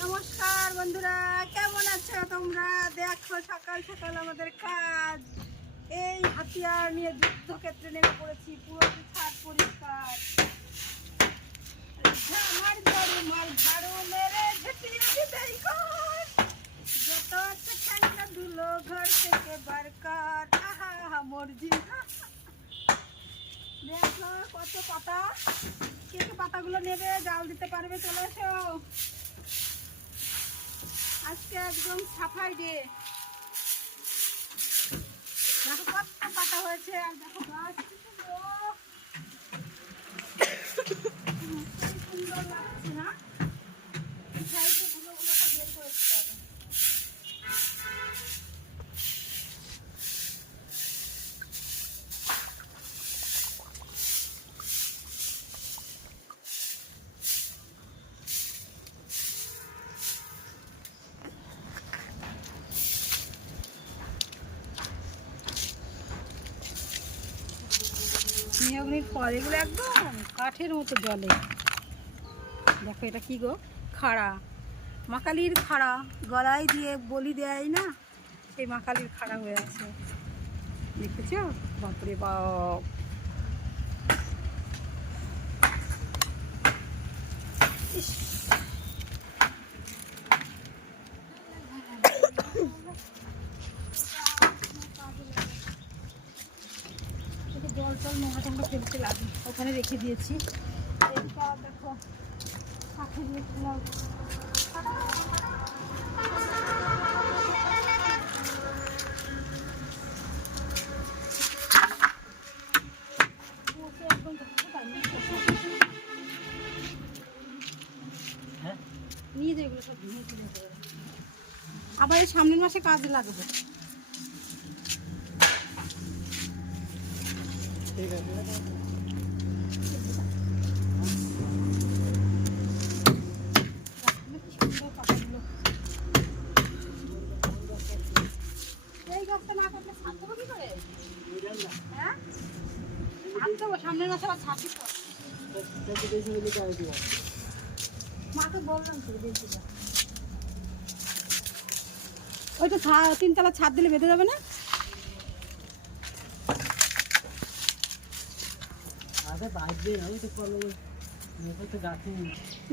নমস্কার বন্ধুরা, কেমন আছো তোমরা? দেখো সকাল সকাল আমাদের কাজ। এই হাতিয়ার নিয়ে যুদ্ধক্ষেত্রে নেমে পড়েছি। পুরো ছাদ পরিষ্কার। ঝাড় ঝাড়ু মার ঝাড়ু মেরে ঝেঁটিয়ে বিদায় কর। যত ঠান্ডা ধুলো ঘর থেকে বার কর। আহা মর্জি। দেখো কত পাতা, কে কে পাতাগুলো নেবে, জাল দিতে পারবে, চলে এসো। আজকে একদম সাফাই ডে। দেখো কত পাতা হয়েছে, আর দেখো গাছ কি সুন্দর লাগছে না? সাইডে ধুলোগুলোকে বের করে দিতে হবে। নিয়োগনির ফল, এগুলো একদম কাঠের মতো জলে। দেখো এটা কি গো? খাড়া, মাকালির খাড়া। গলায় দিয়ে বলি দেয় না, সেই মাকালির খাড়া হয়ে আছে। দেখেছ? বাপরে বাপ। জল টল নোংরা টোংরা ফেলতে লাগে, ওখানে রেখে দিয়েছি। এটা দেখো কাঠের একদম নিয়ে যায়, এগুলো সব ভেঙে ফেলে দেবে। আবার এই সামনের মাসে কাজে লাগবে। ঠিক আছে, এই গাছটা না কাটলে ছাদ দেবো কি করে? হ্যাঁ, ছাদ দেবো সামনের মাসে, আবার ছাদ দিতে মাকে বললাম তো বেশি। ওই তো 3 তলা ছাদ দিলে বেঁধে যাবে না?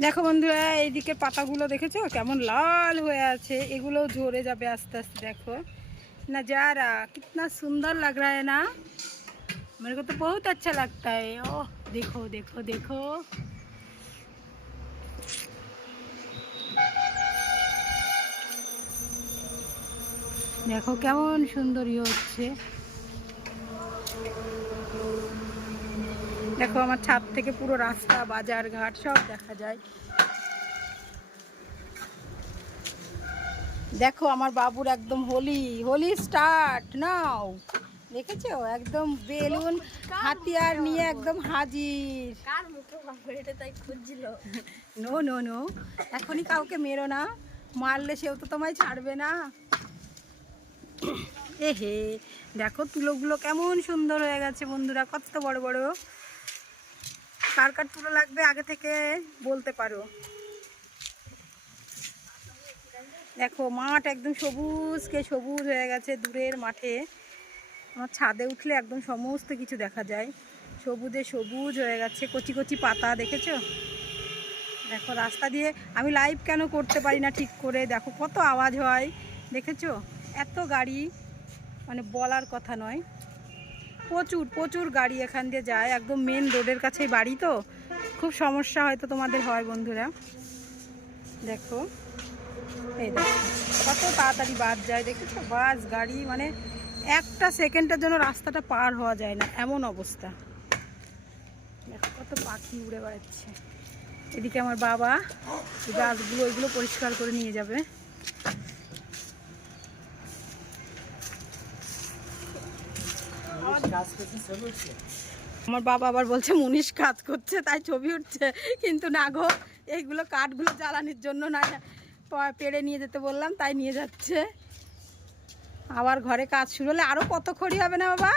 দেখো বন্ধুরা, এইদিকে পাতাগুলো দেখেছো কেমন লাল হয়ে আছে? এগুলো ঝরে যাবে আস্তে আস্তে। দেখো नजारा कितना सुंदर लग रहा है ना, मेरे को तो बहुत अच्छा लगता है। ओह देखो देखो देखो, দেখো কেমন সুন্দর হচ্ছে। দেখো আমার ছাদ থেকে পুরো রাস্তা, বাজার ঘাট সব দেখা যায়। দেখো আমার বাবুর একদম হোলি হোলি স্টার্ট নাও। দেখেছো একদম বেলুন হাতিয়ার নিয়ে একদম হাজির। কার মুখে বাবু এটা তাই খুঁজছিল। নো নো নো, এখনই কাউকে মেরো না, মারলে সেও তো তোমায় ছাড়বে না। এ হে দেখো তুলোগুলো কেমন সুন্দর হয়ে গেছে বন্ধুরা, কত বড় বড়। কার কার তুলো লাগবে আগে থেকে বলতে পারো। দেখো মাঠ একদম সবুজকে সবুজ হয়ে গেছে দূরের মাঠে। আমার ছাদে উঠলে একদম সমস্ত কিছু দেখা যায়, সবুজে সবুজ হয়ে গেছে, কচি কচি পাতা। দেখেছো? দেখো রাস্তা দিয়ে আমি লাইভ কেন করতে পারি না ঠিক করে, দেখো কত আওয়াজ হয়। দেখেছো এত গাড়ি, মানে বলার কথা নয়। প্রচুর প্রচুর গাড়ি এখান দিয়ে যায়, একদম মেন রোডের কাছেই বাড়ি, তো খুব সমস্যা হয়তো তোমাদের হয় বন্ধুরা। দেখো এই দেখো কত তাড়াতাড়ি বাস যায়। দেখেছো বাস গাড়ি, মানে একটা সেকেন্ডের জন্য রাস্তাটা পার হওয়া যায় না, এমন অবস্থা। দেখো কত পাখি উড়ে বেড়াচ্ছে। এদিকে আমার বাবা গাছগুলো ওইগুলো পরিষ্কার করে নিয়ে যাবে। আমার বাবা আবার বলছে মুনিশ কাজ করছে তাই ছবি উঠছে, কিন্তু না গো, এইগুলো কাঠগুলো জ্বালানির জন্য না, পেড়ে নিয়ে যেতে বললাম তাই নিয়ে যাচ্ছে। আবার ঘরে কাজ শুরু হলে আরো কত খড়ি হবে না বাবা?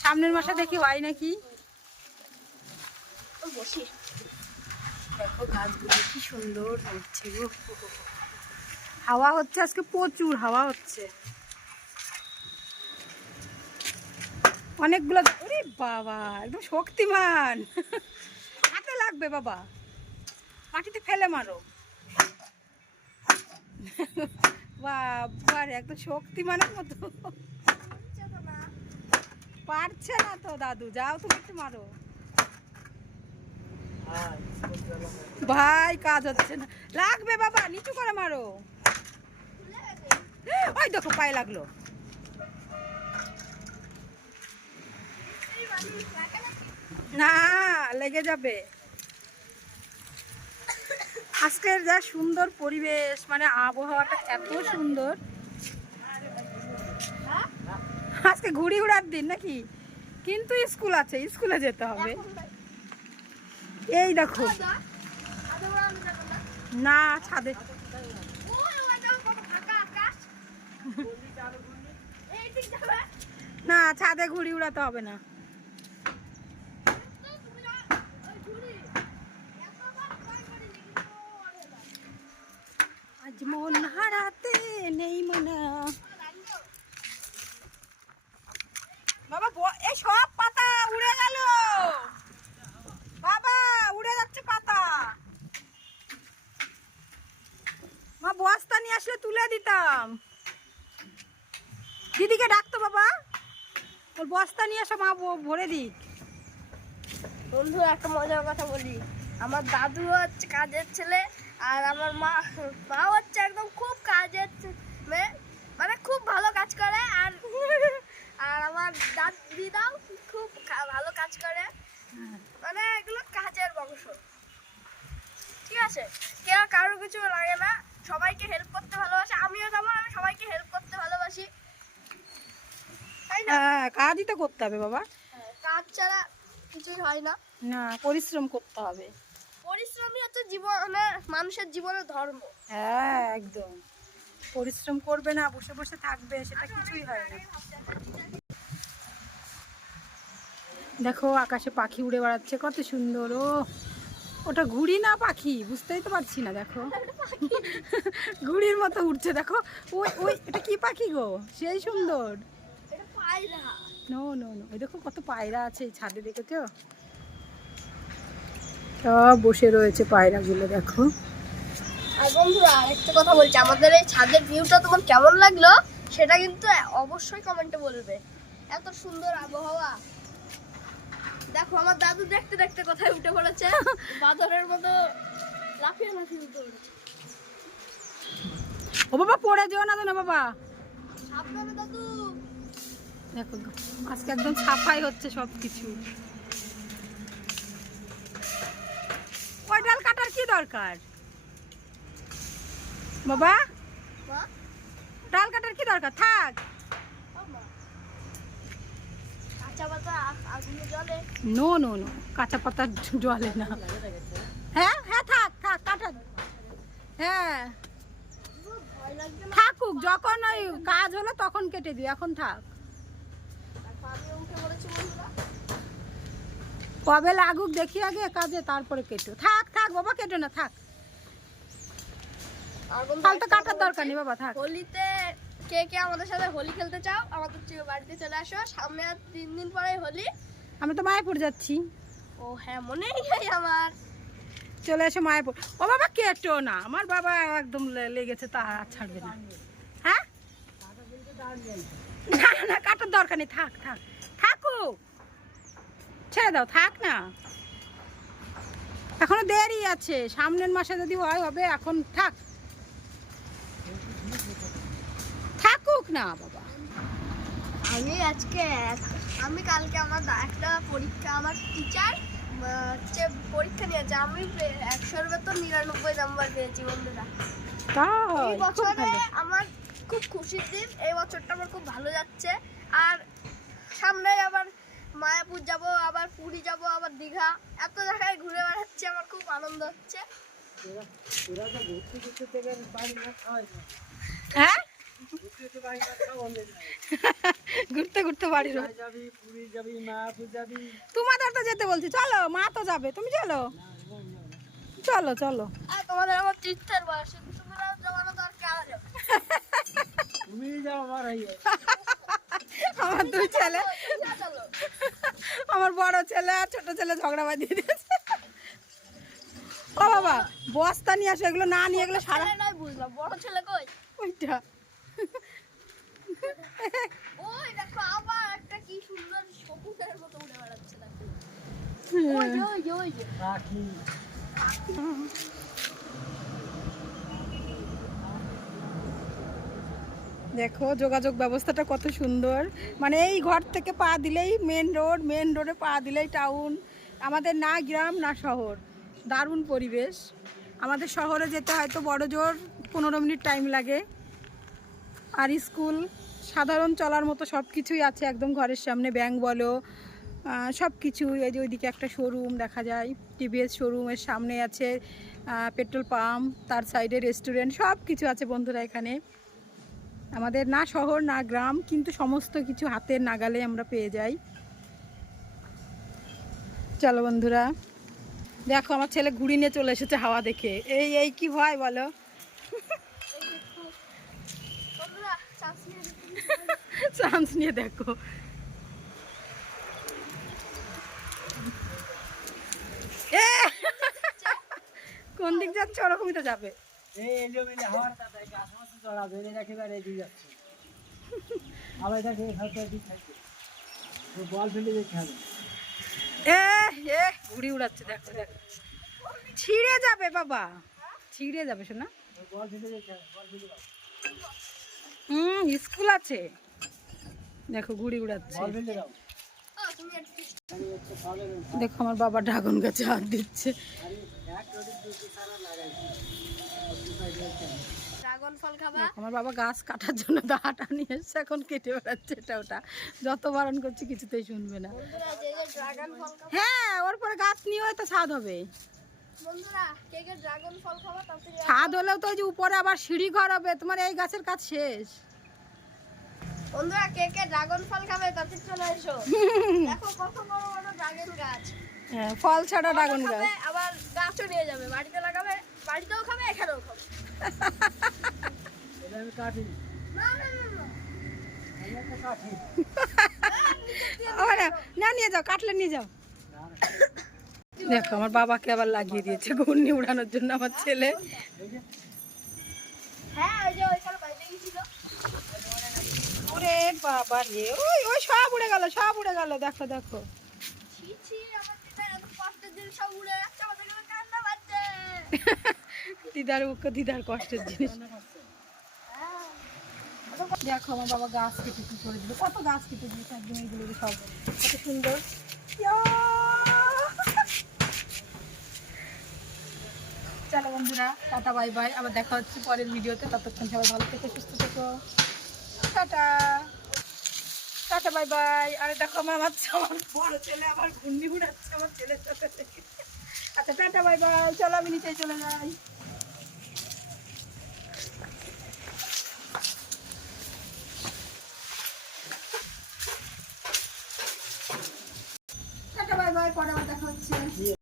সামনের মাসে দেখি হয় নাকি। বসি। দেখো গাছগুলো কি সুন্দর হচ্ছে গো, হাওয়া হচ্ছে আজকে, প্রচুর হাওয়া হচ্ছে। অনেকগুলো, ওরে বাবা একদম শক্তিমান, হাতে লাগবে বাবা, মাটিতে ফেলে মারো। বাবা একদম শক্তিমানের মতো, পারছে না তো দাদু, যাও তুমি একটু মারো। ভাই কাজ হচ্ছে না, লাগবে বাবা, নিচু করে মারো। ওই দেখো পায়ে লাগলো। না লেগে যাবে। আজকের যা সুন্দর পরিবেশ, মানে আবহাওয়াটা এত সুন্দর। আজকে ঘুড়ি উড়ার দিন নাকি, কিন্তু স্কুল আছে, স্কুলে যেতে হবে। এই দেখো, না ছাদে, না ছাদে ঘুড়ি উড়াতে হবে না। আজ মন হারাতে নেই মনা। বাবা এই সব পাতা উড়ে গেল, বাবা উড়ে যাচ্ছে পাতা। মা বস্তা নিয়ে আসলে তুলে দিতাম। দিদিকে ডাকতো বাবা, ওর বস্তা নিয়ে আসো, মা ভরে দিক। বন্ধু একটা মজার কথা বলি, আমার দাদু হচ্ছে কাজের ছেলে, আর আমার মা হচ্ছে একদম খুব কাজের মেয়ে, মানে খুব ভালো কাজ করে। আর আর আমার দিদাও খুব ভালো কাজ করে, মানে এগুলো কাজের বংশ। ঠিক আছে, কেউ কারোর কিছু লাগে না, সবাইকে হেল্প করতে ভালোবাসে। আমিও যেমন, আমি সবাইকে হেল্প করতে ভালোবাসি, তাই না? হ্যাঁ কাজই তো করতে হবে বাবা, কাজ ছাড়া কিছুই হয় না। না পরিশ্রম করতে হবে। পরিশ্রমই হচ্ছে জীবনে, মানুষের জীবনের ধর্ম। হ্যাঁ একদম, পরিশ্রম করবে না, বসে বসে থাকবে, সেটা কিছুই হয় না। দেখো আকাশে পাখি উড়ে বেড়াচ্ছে, কত সুন্দর। ওটা ঘুড়ি না পাখি বুঝতেই তো পারছি না, দেখো ঘুড়ির মতো উঠছে, দেখো ওই ওই এটা কি পাখি গো, সেই সুন্দর। এটা পায়রা। নো নো নো, ওই দেখো কত পায়রা আছে এই ছাদে, দেখেছো? সব বসে রয়েছে পায়রাগুলো, দেখো। আর বন্ধুরা আরেকটা কথা বলছি, আমাদের এই ছাদের ভিউটা তোমার কেমন লাগলো সেটা কিন্তু অবশ্যই কমেন্টে বলবে। এত সুন্দর আবহাওয়া। দেখো আমার দাদু দেখতে দেখতে কোথায় উঠে পড়েছে, বাদরের মতো লাফিয়ে লাফিয়ে উঠে পড়েছে। ও বাবা পড়ে যেও না তো না বাবা, সাবধানে দাদু। দেখো আজকে একদম সাফাই হচ্ছে সব কিছু। ওই ডাল কাটার কি দরকার বাবা, মা, ডাল কাটার কি দরকার, থাক। ও মা, কাঁচা পাতা আগুনে জ্বলে। নো নো নো, কাঁচা পাতা জলে না। হ্যাঁ হ্যাঁ থাক থাক কাটা, হ্যাঁ ভয় লাগছে না? থাকুক, যখন ওই কাজ হলো তখন কেটে দিও, এখন থাক। আমি উঠে পড়েছি বন্ধুরা। কবে লাগুক দেখি আগে কাজে, তারপরে কেটো, থাক থাক বাবা, কেটো না, থাক। ফালতু কাটার দরকার নেই বাবা, থাক। হোলিতে কে কে আমাদের সাথে হোলি খেলতে চাও, আমাদের বাড়িতে চলে আসো। সামনে আর 3 দিন পরে হোলি। আমি তো মায়াপুর যাচ্ছি। ও হ্যাঁ, মনেই নেই আমার। চলে এসো মায়াপুর। ও বাবা কেটো না, আমার বাবা একদম লেগেছে, তা আর ছাড়বে না। হ্যাঁ না না কাটার দরকার নেই, থাক থাক থাকুক, ছেড়ে দাও, থাক না, এখনো দেরি আছে, সামনের মাসে যদি হয় হবে, এখন থাক, থাকুক না বাবা। আমি কালকে আমার একটা পরীক্ষা, আমার টিচার পরীক্ষা নিয়েছে, আমি 100-র ভেতর 99 নাম্বার পেয়েছি বন্ধুরা। এই বছরে আমার খুব খুশির দিন, এই বছরটা আমার খুব ভালো যাচ্ছে। আর সামনে আবার মায়াপুর যাব, আবার পুরী যাব, আবার দীঘা, এত জায়গায় ঘুরে বেড়াচ্ছি, আমার খুব আনন্দ হচ্ছে। হ্যাঁ ঘুরতে ঘুরতে বাড়ি তোমাদের তো যেতে বলছি, চলো মা তো যাবে, তুমি চলো চলো চলো। তোমাদের আমার তীর্থের বয়স, তোমরা জমানো দরকার। তুমি যাও আমার আমার দুই ছেলে, চলো আমার বড় ছেলে আর ছোট ছেলে ঝগড়া বাঁধিয়ে দিয়েছে। ও বাবা বস্তা নিয়ে আসো, এগুলো না নিয়ে এগুলো সারা ছেলে নয় বুঝলাম, বড় ছেলে কই? ওইটা ওই দেখো আবার একটা কি সুন্দর সবুজের মতো উড়ে বেড়াচ্ছে দেখো। ওই যে ওই যে ওই যে পাখি। দেখো যোগাযোগ ব্যবস্থাটা কত সুন্দর, মানে এই ঘর থেকে পা দিলেই মেন রোডে পা দিলেই টাউন, আমাদের না গ্রাম না শহর, দারুণ পরিবেশ। আমাদের শহরে যেতে হয়তো বড় জোর 15 মিনিট টাইম লাগে, আর স্কুল সাধারণ চলার মতো সব কিছুই আছে একদম ঘরের সামনে, ব্যাংক বলো সব কিছু। এই যে ওইদিকে একটা শোরুম দেখা যায়, টিভিএস শোরুমের সামনে আছে পেট্রোল পাম্প, তার সাইডে রেস্টুরেন্ট, সব কিছু আছে বন্ধুরা এখানে। আমাদের না শহর না গ্রাম, কিন্তু সমস্ত কিছু হাতের নাগালে আমরা পেয়ে যাই। চলো বন্ধুরা, দেখো আমার ছেলে ঘুড়ি নিয়ে চলে এসেছে হাওয়া দেখে। এই এই কি হয় বলো? বন্ধুরা চান্স নিয়ে চান্স নিয়ে দেখো। এ! কোন দিক যাচ্ছে ওরকমই তো যাবে। এই জমিনে হওয়ার কথা গাছ মাছ চড়াবে, এরা একেবারে দিয়ে যাচ্ছে। আবার দেখে হয়তো দিক থাকবে, বল ফেলে যেতে হবে। এ এ ঘুড়ি উড়াচ্ছে, দেখো দেখো, ছিঁড়ে যাবে বাবা, ছিঁড়ে যাবে শোনা। বল ফেলে যেতে হবে, বল ফেলে দাও। স্কুল আছে, দেখো ঘুড়ি উড়াচ্ছে। বল ফেলে দাও। তুমি একটু আমি একটু খাবে না। দেখো আমার বাবা ড্রাগন গাছে হাত দিচ্ছে। আরে এক রোডের দুটো সারা লাগাইছি। ড্রাগন ফল খাবা? দেখো, আমার বাবা গাছ কাটার জন্য দাঁটা নিয়ে এসছে, এখন কেটে বেড়াচ্ছে এটা ওটা, যত বারণ করছি কিছুতেই শুনবে না। বন্ধুরা যে যে ড্রাগন ফল খাবা, হ্যাঁ ওর পরে গাছ নিয়ে হয়তো ছাদ হবে, বন্ধুরা কে কে ড্রাগন ফল খাবা তাড়াতাড়ি ছাদ হলেও তো ওই যে উপরে আবার সিঁড়ি ঘর হবে, তোমার এই গাছের কাজ শেষ। বন্ধুরা কে কে ড্রাগন ফল খাবে তাড়াতাড়ি চলে এসো। দেখো কত বড় বড় ড্রাগন গাছ। হ্যাঁ ফল ছাড়া ড্রাগন গাছ। খাবে, আবার গাছও নিয়ে যাবে, বাড়িতে লাগাবে, বাড়িতেও খাবে এখানেও খাবে। এটা আমি কাটি, না না না না আমি একটা কাটি। আবার না নিয়ে যাও, কাটলে নিয়ে যাও। দেখো আমার বাবাকে আবার লাগিয়ে দিয়েছে ঘূর্ণি উড়ানোর জন্য আমার ছেলে। হ্যাঁ ওই যে ওইখানে বাইরে গিয়েছিল। ওরে বাবা রে, ওই ওই সব উড়ে গেল, সব উড়ে গেল, দেখো দেখো। ছি ছি আমার দিদা এত কষ্টের জিনিস সব উড়ে যাচ্ছে, আমাদের এখানে কান্না পাচ্ছে। দিদার কষ্টের জিনিস। হ্যাঁ দেখো আমার বাবা গাছ কেটে কি করে দিল, কত গাছ কেটে দিয়েছে একদম, এইগুলো সব কত সুন্দর। ইয়া! চলো বন্ধুরা টাটা বাই বাই, আবার দেখা হচ্ছে পরের ভিডিওতে, ততক্ষণ সবাই ভালো থেকো সুস্থ থেকো, টাটা টাটা বাই বাই। আরে দেখো আমার বড় ছেলে আবার ঘূর্ণি উড়াচ্ছে আমার ছেলের সাথে। আচ্ছা টাটা বাই বাই, চলো আমি নিচে চলে যাই।